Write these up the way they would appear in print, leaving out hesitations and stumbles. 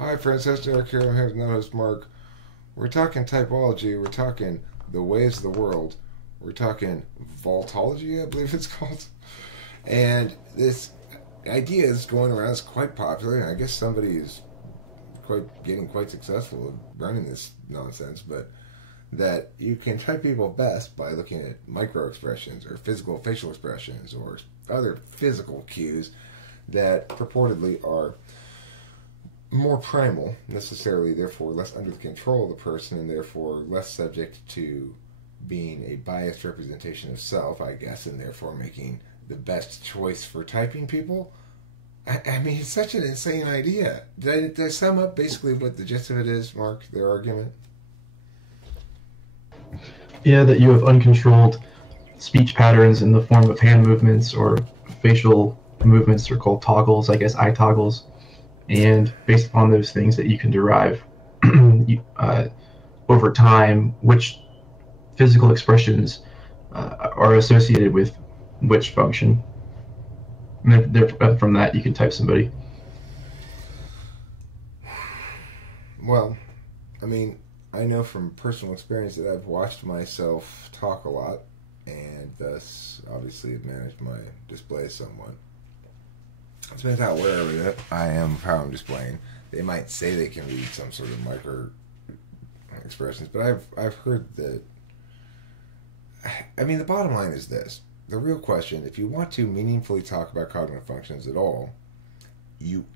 Hi, Francis. Eric here. I'm here with no host Mark. We're talking typology. We're talking the ways of the world. We're talking voltology, I believe it's called. And this idea is going around. It's quite popular. And I guess somebody is getting quite successful at running this nonsense. But that you can type people best by looking at micro expressions or physical facial expressions or other physical cues that purportedly are more primal, necessarily, therefore less under the control of the person, and therefore less subject to being a biased representation of self, I guess, and therefore making the best choice for typing people. I mean, it's such an insane idea. Did I sum up basically what the gist of it is, Mark, their argument? Yeah, that you have uncontrolled speech patterns in the form of hand movements or facial movements are called toggles, I guess eye toggles. And based upon those things that you can derive over time which physical expressions are associated with which function. And from that, you can type somebody. Well, I mean, I know from personal experience that I've watched myself talk a lot, and thus obviously have managed my display somewhat. It depends how aware I am of how I'm displaying. They might say they can read some sort of micro expressions, but I've heard that. I mean, the bottom line is this: the real question, if you want to meaningfully talk about cognitive functions at all, you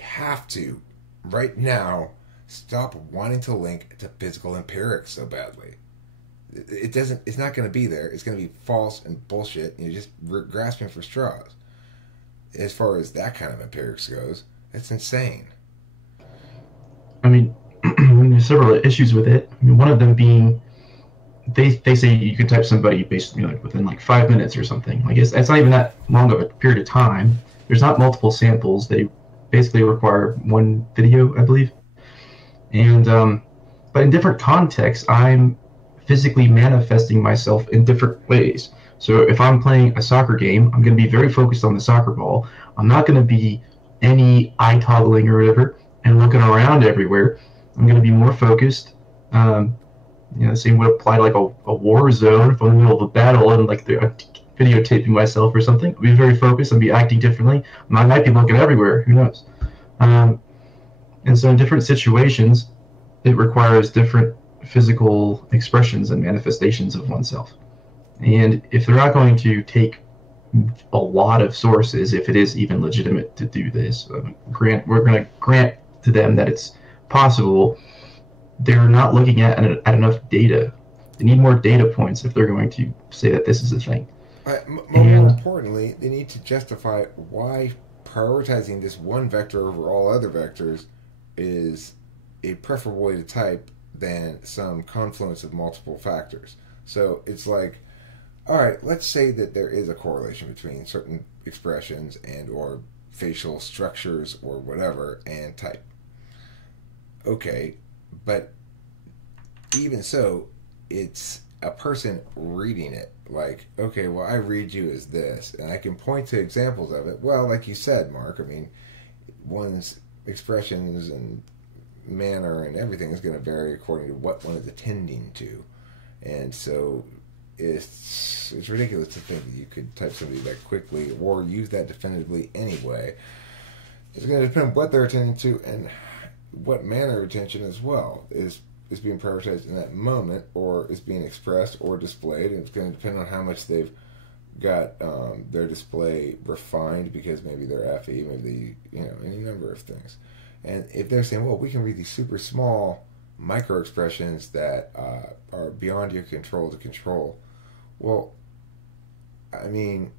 have to right now stop wanting to link to physical empirics so badly. It doesn't. It's not going to be there. It's going to be false and bullshit. And you're just grasping for straws. As far as that kind of empirics goes, it's insane. I mean, there's several issues with it. I mean, one of them being they say you can type somebody basically like within like 5 minutes or something. Like it's not even that long of a period of time. There's not multiple samples. They basically require one video, I believe. And but in different contexts, I'm physically manifesting myself in different ways. So if I'm playing a soccer game, I'm going to be very focused on the soccer ball. I'm not going to be any eye toggling or whatever and looking around everywhere. I'm going to be more focused. The same would apply to like a war zone if I'm in the middle of a battle and like they're videotaping myself or something. I'll be very focused and be acting differently. I might be looking everywhere. Who knows? And so in different situations, it requires different physical expressions and manifestations of oneself. And if they're not going to take a lot of sources, if it is even legitimate to do this, we're going to grant to them that it's possible. They're not looking at enough data. They need more data points if they're going to say that this is a thing. More importantly, they need to justify why prioritizing this one vector over all other vectors is a preferable way to type than some confluence of multiple factors. So it's like, all right, let's say that there is a correlation between certain expressions and or facial structures or whatever and type. Okay, but even so, it's a person reading it. Like, okay, well, I read you as this, and I can point to examples of it. Well, like you said, Mark, I mean, one's expressions and manner and everything is going to vary according to what one is attending to. And so it's ridiculous to think that you could type somebody that quickly or use that definitively anyway. It's going to depend on what they're attending to and what manner of attention as well is being prioritized in that moment or is being expressed or displayed. And it's going to depend on how much they've got their display refined because maybe they're FE, maybe any number of things. And if they're saying, well, we can read these super small micro expressions that are beyond your control to control, well, I mean,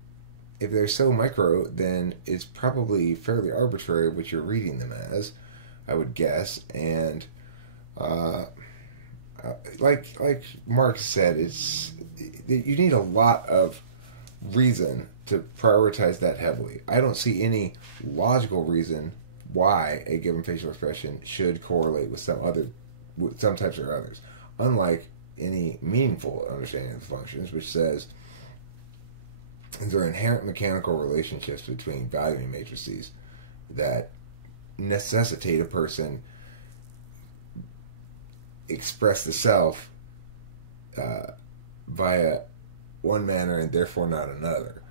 if they're so micro, then it's probably fairly arbitrary what you're reading them as, I would guess. And like Mark said, you need a lot of reason to prioritize that heavily. I don't see any logical reason why a given facial expression should correlate with some types or others, unlike any meaningful understanding of functions, which says there are inherent mechanical relationships between valuing matrices that necessitate a person express the self via one manner and therefore not another.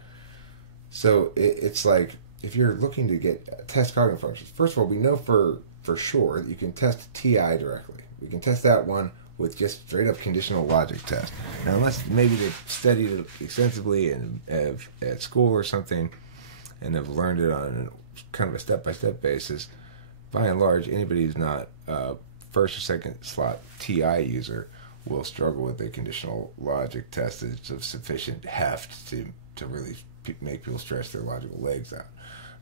So it's like, if you're looking to test cognitive functions, first of all, we know for sure that you can test TI directly. We can test that one with just straight up conditional logic test. Now, unless maybe they've studied it extensively and at school or something and have learned it on kind of a step-by-step basis, by and large, anybody who's not first or second slot TI user will struggle with a conditional logic test that's of sufficient heft to really make people stretch their logical legs out.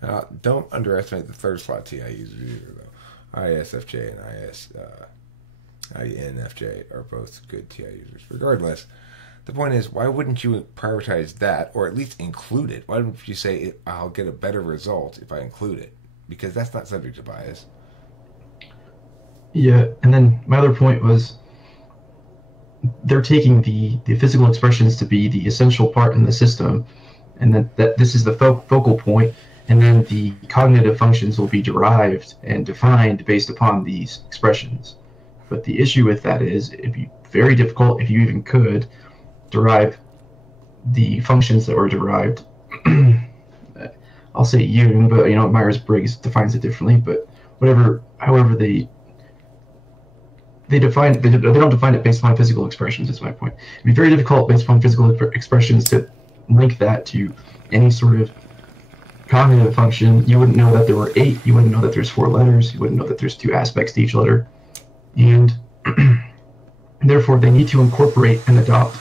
Now, don't underestimate the third slot TI users either, though. ISFJ and INFJ are both good TI users. Regardless, the point is, why wouldn't you prioritize that, or at least include it? Why don't you say, I'll get a better result if I include it? Because that's not subject to bias. Yeah, and then my other point was, they're taking the physical expressions to be the essential part in the system, and that this is the focal point, and then the cognitive functions will be derived and defined based upon these expressions. But the issue with that is, it'd be very difficult, if you even could, derive the functions that were derived. I'll say Jung, but Myers-Briggs defines it differently. But however they don't define it based upon physical expressions. Is my point. It'd be very difficult based upon physical expressions to link that to any sort of cognitive function. You wouldn't know that there were 8. You wouldn't know that there's 4 letters. You wouldn't know that there's 2 aspects to each letter, and therefore they need to incorporate and adopt,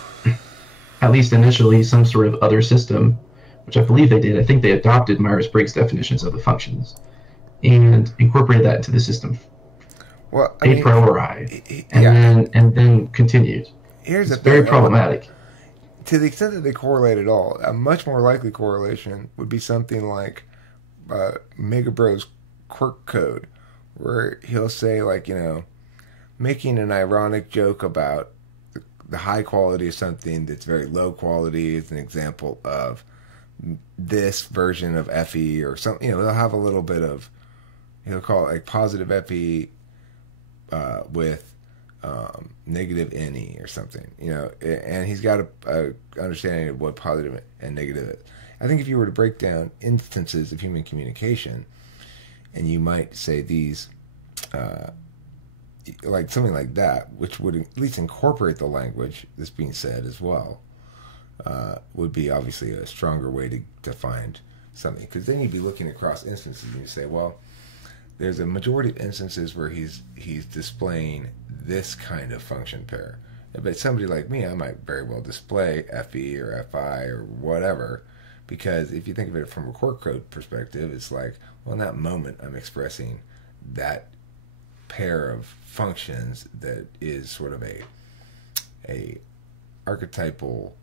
at least initially, some sort of other system, which I believe they did. I think they adopted Myers-Briggs definitions of the functions and incorporated that into the system. Well, a priori, and then continued. It's very problematic. To the extent that they correlate at all, a much more likely correlation would be something like Megabro's quirk code, where he'll say, like, making an ironic joke about the high quality of something that's very low quality is an example of this version of FE or something. They'll have a little bit of, he'll call it like positive FE with negative NE or something, and he's got a understanding of what positive and negative is. I think if you were to break down instances of human communication, and you might say these, like something like that, which would at least incorporate the language that's being said as well, would be obviously a stronger way to find something. Because then you'd be looking across instances and you say, well, there's a majority of instances where he's displaying this kind of function pair. But somebody like me, I might very well display FE or FI or whatever, because if you think of it from a quirk code perspective, it's like, well, in that moment, I'm expressing that pair of functions that is sort of a archetypal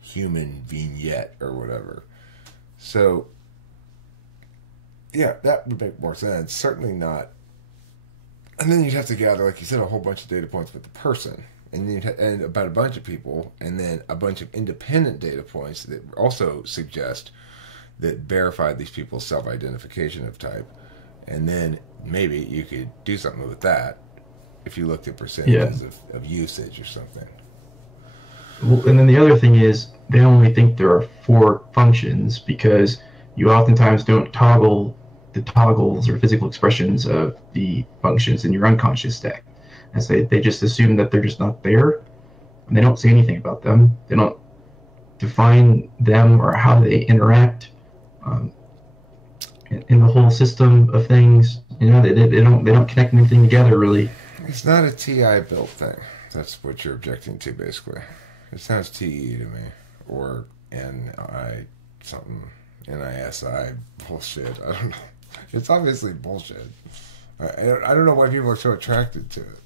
human vignette or whatever. So, yeah, that would make more sense. Certainly not. And then you'd have to gather, like you said, a whole bunch of data points with the person, and about a bunch of people, and then a bunch of independent data points that also suggest that verify these people's self-identification of type. And then maybe you could do something with that if you looked at percentages of usage or something. Well, and then the other thing is, they only think there are 4 functions because you oftentimes don't toggle the toggles or physical expressions of the functions in your unconscious stack. And so they just assume that they're just not there, and they don't say anything about them. They don't define them or how they interact in the whole system of things. They don't connect anything together, really. It's not a TI built thing. That's what you're objecting to, basically. It sounds TE to me, or NI something, NISI bullshit. I don't know. It's obviously bullshit. I don't know why people are so attracted to it.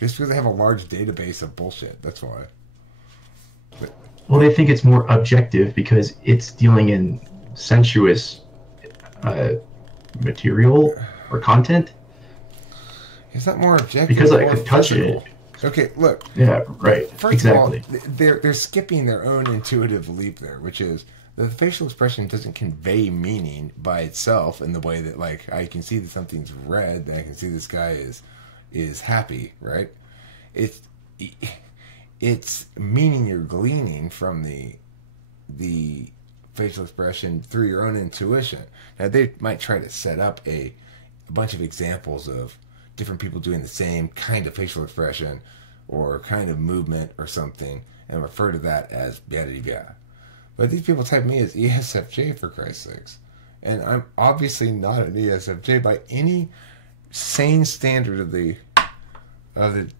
Just because they have a large database of bullshit. That's why. Well, they think it's more objective because it's dealing in sensuous material or content. It's not more objective. Because I could touch it. Okay, look. Yeah, right. First exactly. of all, they're skipping their own intuitive leap there, which is the facial expression doesn't convey meaning by itself in the way that, like, I can see that something's red, and I can see this guy is happy, right? It's meaning you're gleaning from the facial expression through your own intuition. Now, they might try to set up a bunch of examples of different people doing the same kind of facial expression or kind of movement or something and refer to that as yada. But these people type me as ESFJ, for Christ's sakes. And I'm obviously not an ESFJ by any sane standard of the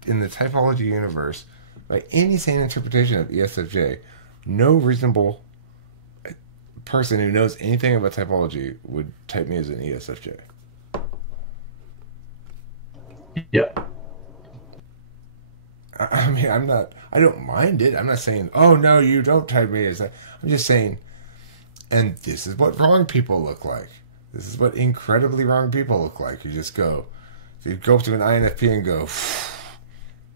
in the typology universe. By any sane interpretation of ESFJ, no reasonable person who knows anything about typology would type me as an ESFJ. Yeah. I mean, I don't mind it. I'm not saying, oh, no, you don't type me as that. I'm just saying, and this is what wrong people look like. This is what incredibly wrong people look like. You go up to an INFP and go,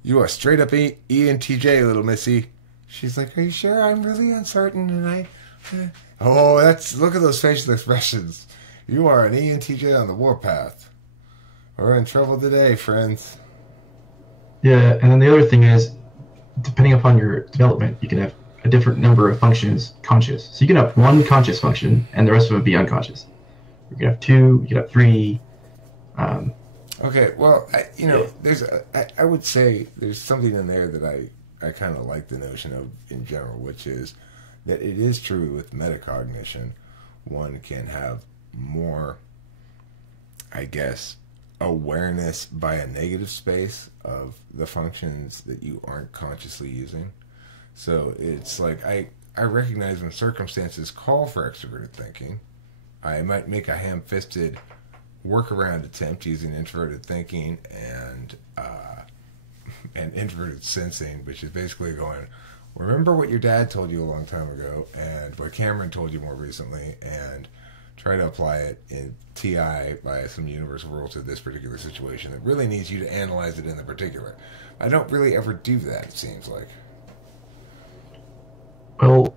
you are straight up ENTJ, little missy. She's like, are you sure? I'm really uncertain, and look at those facial expressions. You are an ENTJ on the warpath. We're in trouble today, friends. Yeah, and then the other thing is, depending upon your development, you can have a different number of functions conscious. So you can have one conscious function, and the rest of them be unconscious. You can have two, you can have three. Okay, well, I would say there's something in there that I kind of like the notion of in general, which is that it is true with metacognition. One can have more, I guess, awareness by a negative space of the functions that you aren't consciously using. So it's like I recognize when circumstances call for extroverted thinking, I might make a ham-fisted workaround attempt using introverted thinking and introverted sensing, which is basically going, remember what your dad told you a long time ago and what Cameron told you more recently, and try to apply it in TI by some universal rule to this particular situation that really needs you to analyze it in the particular. I don't really ever do that, it seems like. Well,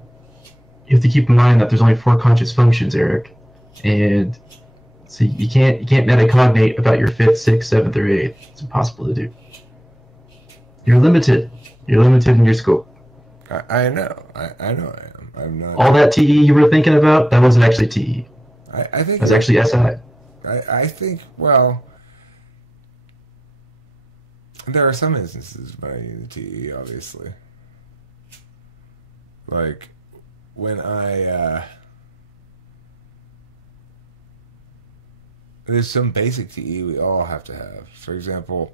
you have to keep in mind that there's only 4 conscious functions, Eric, and so you can't metacognate about your 5th, 6th, 7th, or 8th. It's impossible to do. You're limited. You're limited in your scope. I know. I know I am. I'm not. All that TE you were thinking about, that wasn't actually TE. I think that's actually SI. I think, well, there are some instances when I use TE, obviously. Like, when there's some basic TE we all have to have. For example,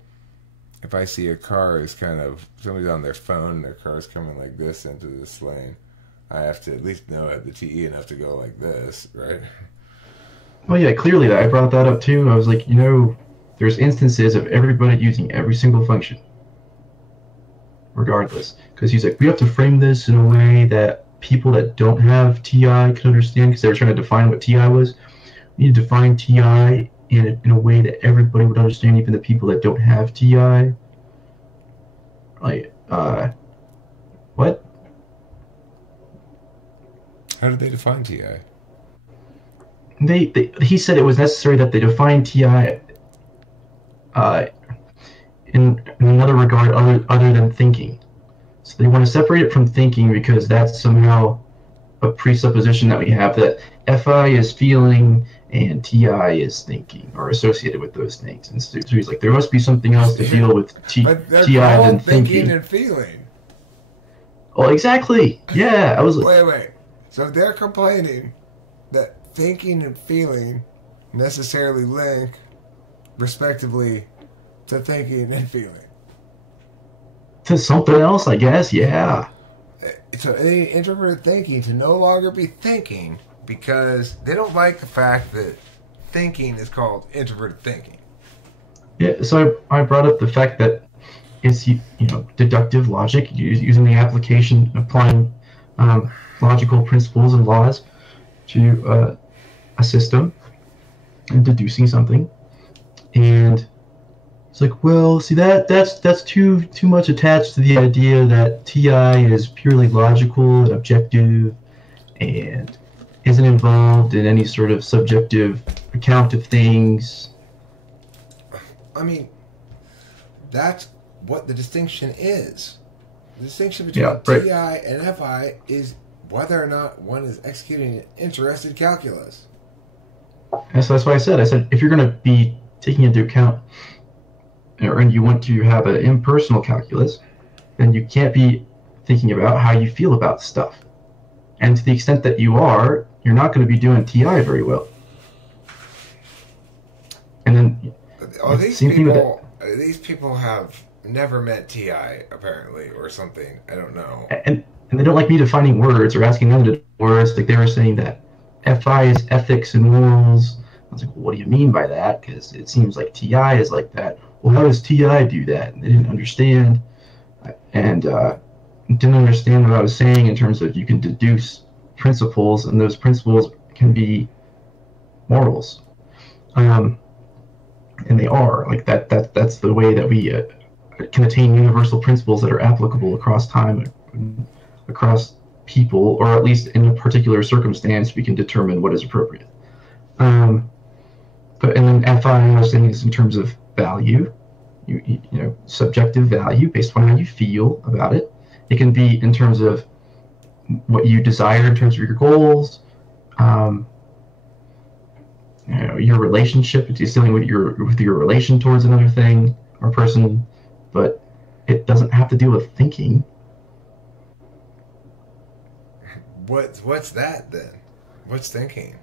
if I see a car is kind of, somebody's on their phone and their car's coming like this into this lane, I have to at least know I have the TE enough to go like this, right? Well, yeah, clearly I brought that up too. I was like, there's instances of everybody using every single function, regardless. Because he's like, we have to frame this in a way that people that don't have TI can understand, because they were trying to define what TI was. We need to define TI in a way that everybody would understand, even the people that don't have TI. Like, what? How did they define TI? He said it was necessary that they define TI in another regard other than thinking. So they want to separate it from thinking because that's somehow a presupposition that we have that FI is feeling and TI is thinking, or associated with those things. And so he's like, there must be something else to deal with TI than thinking and feeling. Oh, exactly. Yeah, I was. Wait. So they're complaining that thinking and feeling necessarily link, respectively, to thinking and feeling. To something else, I guess. Yeah. So they interpreted thinking to no longer be thinking because they don't like the fact that thinking is called introverted thinking. Yeah, so I brought up the fact that it's deductive logic, using the application, applying logical principles and laws to a system and deducing something. And it's like, well, see, that's too much attached to the idea that TI is purely logical and objective, and isn't involved in any sort of subjective account of things. I mean, that's what the distinction is. The distinction between TI and FI is whether or not one is executing an interested calculus. And so that's why I said if you're going to be taking into account, and you want to have an impersonal calculus, then you can't be thinking about how you feel about stuff. And to the extent that you are, you're not going to be doing TI very well. And then these people have never met TI, apparently, or something. I don't know. And they don't like me defining words or asking them to define words. Like they were saying that FI is ethics and morals. I was like, well, what do you mean by that? Because it seems like TI is like that. Well, how does TI do that? And they didn't understand. And didn't understand what I was saying in terms of you can deduce principles, and those principles can be morals. And they are. Like that's the way that we can attain universal principles that are applicable across time, across people, or at least in a particular circumstance, we can determine what is appropriate. But and then FI, I was saying, is in terms of value, you know, subjective value based on how you feel about it. It can be in terms of what you desire in terms of your goals, you know, your relationship. It's dealing with your relation towards another thing or person, but it doesn't have to do with thinking. What's that then? What's thinking?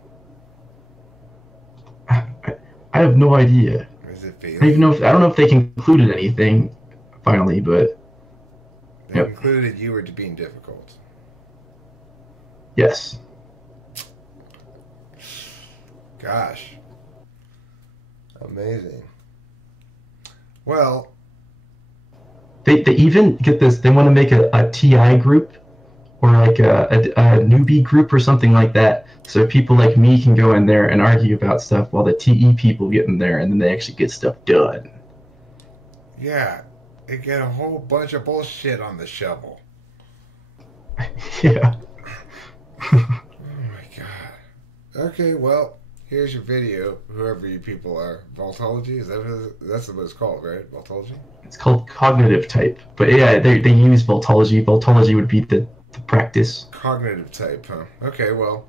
I have no idea. Is it I don't even know I don't know if they concluded anything finally, but they concluded you were being difficult. Yes. Gosh. Amazing. Well, they even get this. They want to make a TI group or like a newbie group or something like that, so people like me can go in there and argue about stuff while the TE people get in there and then they actually get stuff done. Yeah, they get a whole bunch of bullshit on the shovel. Yeah. Oh my god. Okay, well, here's your video. Whoever you people are, voltology, that's what it's called, right? Voltology. It's called cognitive type, but yeah, they use voltology. Voltology would be the practice. Cognitive type, huh? Okay, well,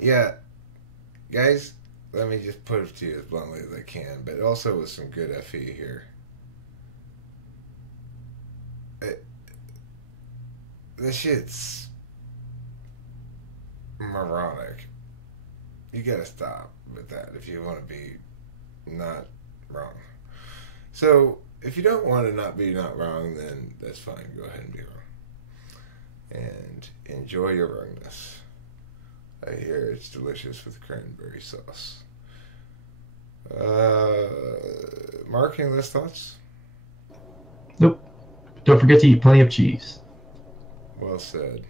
yeah, guys, let me just put it to you as bluntly as I can, but also with some good FE here. This shit's moronic. You gotta stop with that if you want to be not wrong. So, if you don't want to not be not wrong, then that's fine. Go ahead and be wrong. And enjoy your wrongness. I hear it's delicious with cranberry sauce. Mark, any last thoughts? Nope. Don't forget to eat plenty of cheese. Well said.